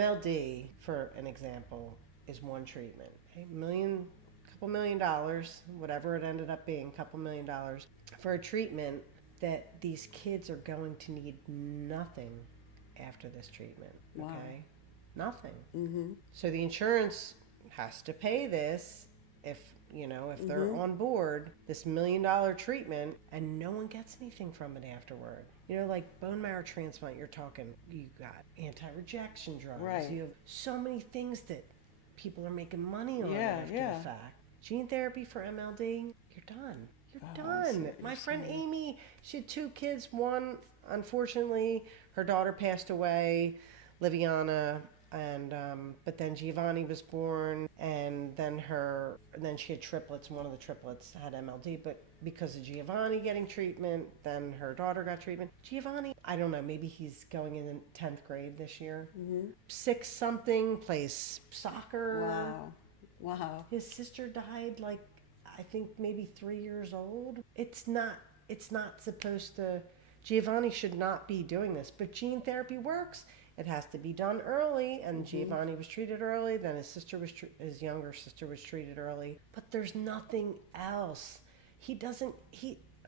MLD, for an example, is one treatment. Okay? Couple million dollars, whatever it ended up being, couple million dollars for a treatment that these kids are going to need nothing after this treatment. Wow. Okay? Nothing. Mm-hmm. So the insurance has to pay this if they're Mm-hmm. on board this $1 million treatment and no one gets anything from it afterward. Like bone marrow transplant, you're talking, you got anti-rejection drugs. Right. You have so many things that people are making money on Yeah, after yeah. the fact. Gene therapy for MLD, you're done. You're Oh, I see done. what My you're friend saying. Amy, she had 2 kids. One, unfortunately, her daughter passed away, Liviana, and but then Giovanni was born, and then she had triplets. One of the triplets had MLD, but because of Giovanni getting treatment, then her daughter got treatment. Giovanni, I don't know, maybe he's going in 10th grade this year. Mm-hmm. 6 something, plays soccer. Wow. Wow. His sister died like, I think maybe 3 years old. It's not supposed to. Giovanni should not be doing this, but gene therapy works. It has to be done early, and Mm-hmm. Giovanni was treated early. Then his younger sister was treated early. But there's nothing else.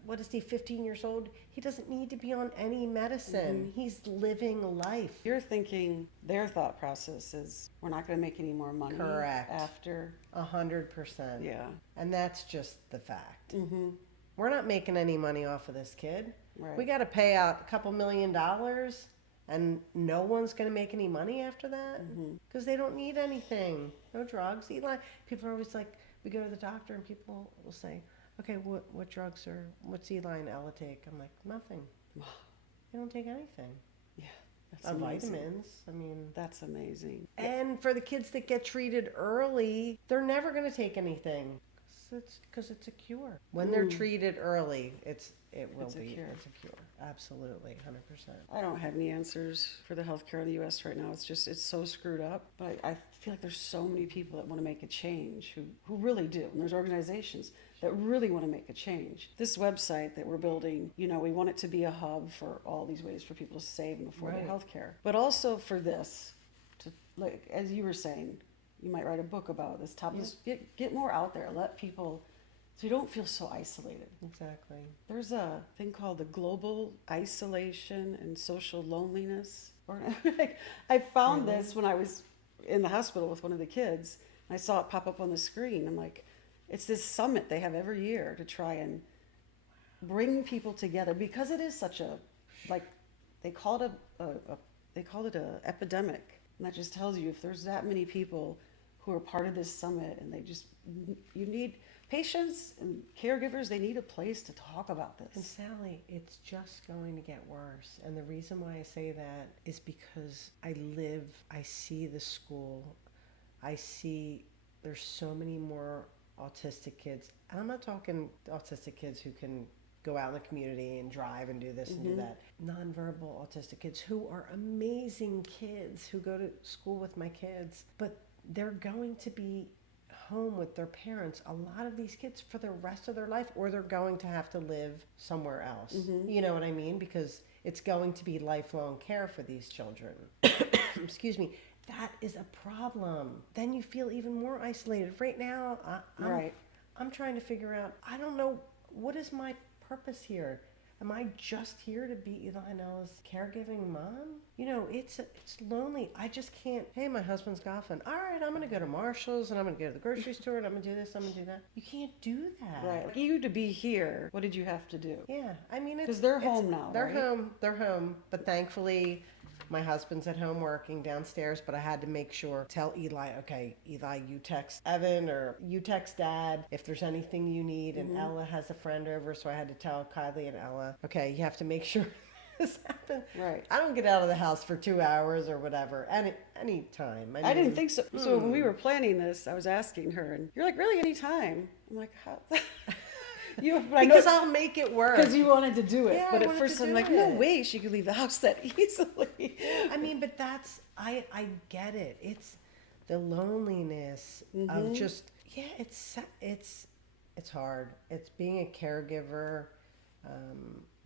What is he, 15 years old? He doesn't need to be on any medicine. Mm-hmm. He's living life. You're thinking their thought process is we're not going to make any more money. Correct. After. 100%. Yeah. And that's just the fact. Mm-hmm. We're not making any money off of this kid. Right. We got to pay out a couple $1 million, and no one's going to make any money after that because they don't need anything. No drugs. People are always like, we go to the doctor and people will say, okay, what drugs what's Eli and Ella take? I'm like, nothing. They don't take anything. Yeah. That's amazing. Vitamins. I mean, That's amazing. and for the kids that get treated early, they're never going to take anything. Because it's a cure. When they're treated early, it's a cure. It's a cure. Absolutely, 100%. I don't have any answers for the healthcare in the U.S. right now. It's so screwed up. But I feel like there's so many people that want to make a change who really do. And there's organizations that really want to make a change. This website that we're building, we want it to be a hub for all these ways for people to save and afford Right. healthcare. But also for this, to, like as you were saying, you might write a book about this topic. Just get more out there. Let people, so you don't feel so isolated. Exactly. There's a thing called the Global Isolation and Social Loneliness. I found this when I was in the hospital with one of the kids. I saw it pop up on the screen. I'm like, it's this summit they have every year to try and bring people together because it is such a, like, they call it a epidemic. And that just tells you if there's that many people who are part of this summit and you need patients and caregivers, they need a place to talk about this. And Sally, it's just going to get worse. And the reason why I say that is because I see the school, I see there's so many more autistic kids. And I'm not talking autistic kids who can go out in the community and drive and do this and do that. Nonverbal autistic kids who are amazing kids who go to school with my kids, but they're going to be home with their parents, a lot of these kids, for the rest of their life, or they're going to have to live somewhere else. You know what I mean? Because it's going to be lifelong care for these children. Excuse me. That is a problem. Then you feel even more isolated. Right now, I'm trying to figure out, I don't know, what is my purpose here? Am I just here to be Eli and Ella's caregiving mom? It's lonely. I just can't, hey, my husband's golfing. All right, I'm going to go to Marshall's and I'm going to go to the grocery store and I'm going to do this, I'm going to do that. You can't do that. Right. Like you to be here, what did you have to do? Yeah, I mean, because they're home now. They're home. But thankfully, my husband's at home working downstairs, but I had to make sure, tell Eli, okay, Eli, you text Evan or you text Dad if there's anything you need. And Ella has a friend over, so I had to tell Kylie and Ella, okay, you have to make sure this happens. Right. I don't get out of the house for 2 hours or whatever, any time. I didn't think so. So when we were planning this, I was asking her, and you're like, really, any time? I'm like, how? Because I'll make it work. Because you wanted to do it. Yeah, but I at wanted first to I'm do like, it. no way she could leave the house that easily. I mean, but I get it. It's the loneliness of just, it's hard. It's being a caregiver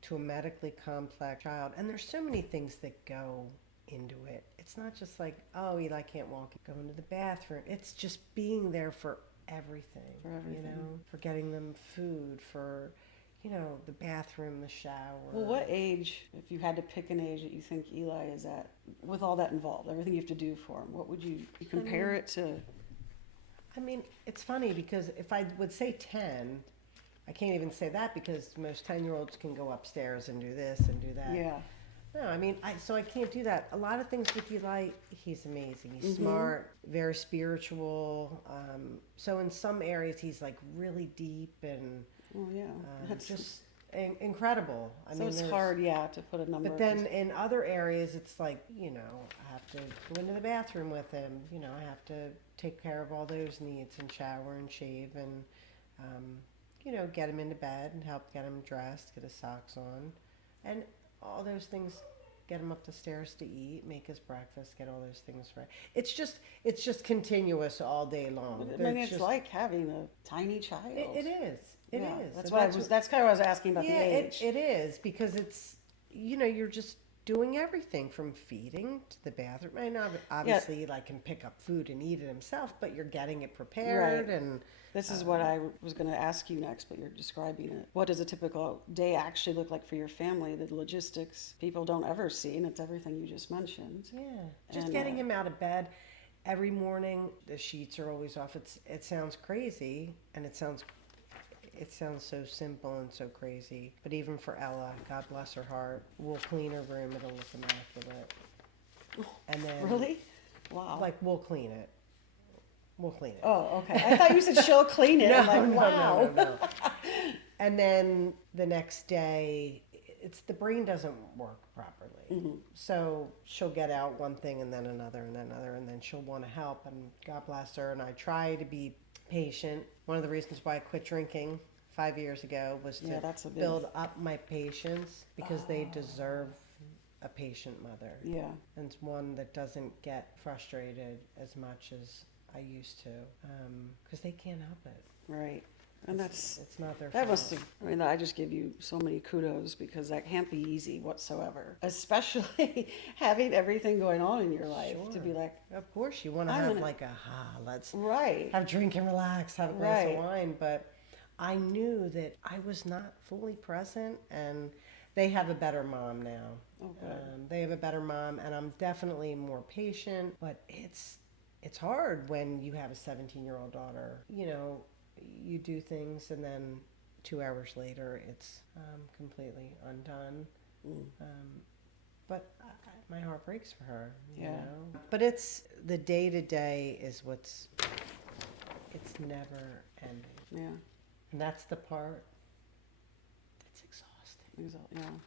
to a medically complex child. And there's so many things that go into it. It's not just like, oh, Eli can't walk, go into the bathroom. It's just being there for everything. For everything. You know, for getting them food, for, you know, the bathroom, the shower. Well, what age, if you had to pick an age that you think Eli is at, with all that involved, everything you have to do for him, what would you compare it to? I mean, it's funny because if I would say 10, I can't even say that because most 10-year-olds can go upstairs and do this and do that. Yeah. No, I mean, so I can't do that. A lot of things with Eli, he's amazing. He's smart, very spiritual. So in some areas, he's like really deep and Oh, yeah. That's just incredible. I so mean, it's there's- hard, yeah, to put a number. But then in other areas, it's like, you know, I have to go into the bathroom with him. You know, I have to take care of all those needs and shower and shave and, you know, get him into bed and help get him dressed, get his socks on. And all those things, get him up the stairs to eat, make his breakfast, get all those things right. It's just continuous all day long. I mean, it's just, like having a tiny child. it is. It Yeah, is. That's And why that's kind of what I was asking about the age. it is because it's, you know, you're just doing everything from feeding to the bathroom. I mean, obviously, like can pick up food and eat it himself, but you're getting it prepared Right. and. This is what I was going to ask you next, but you're describing it. What does a typical day actually look like for your family? The logistics people don't ever see, and it's everything you just mentioned. Yeah, just And, getting him out of bed every morning. The sheets are always off. It sounds crazy, and it sounds so simple and so crazy. But even for Ella, God bless her heart, we'll clean her room. It'll look immaculate. And then Really? Wow. like we'll clean it. We'll clean it. Oh, okay. I thought you said she'll clean it. I'm like, wow. No. And then the next day, the brain doesn't work properly. So she'll get out one thing and then another and then another, and then she'll want to help. And God bless her. And I try to be patient. One of the reasons why I quit drinking 5 years ago was to that's a big- build up my patience because they deserve a patient mother. Yeah. And it's one that doesn't get frustrated as much as I used to, because they can't help it. Right. And it's not their that fault. must have, I mean, I just give you so many kudos because that can't be easy whatsoever, especially having everything going on in your life to be like, Of course, you want to I'm have gonna- like let's right. have a drink and relax, have a glass Right. of wine. But I knew that I was not fully present, and they have a better mom now. Oh, good. They have a better mom, and I'm definitely more patient. But it's hard when you have a 17-year-old daughter. You know, you do things, and then 2 hours later, it's completely undone. But my heart breaks for her. You Yeah. know? But it's the day-to-day is it's never ending. Yeah. And that's the part that's exhausting. Yeah.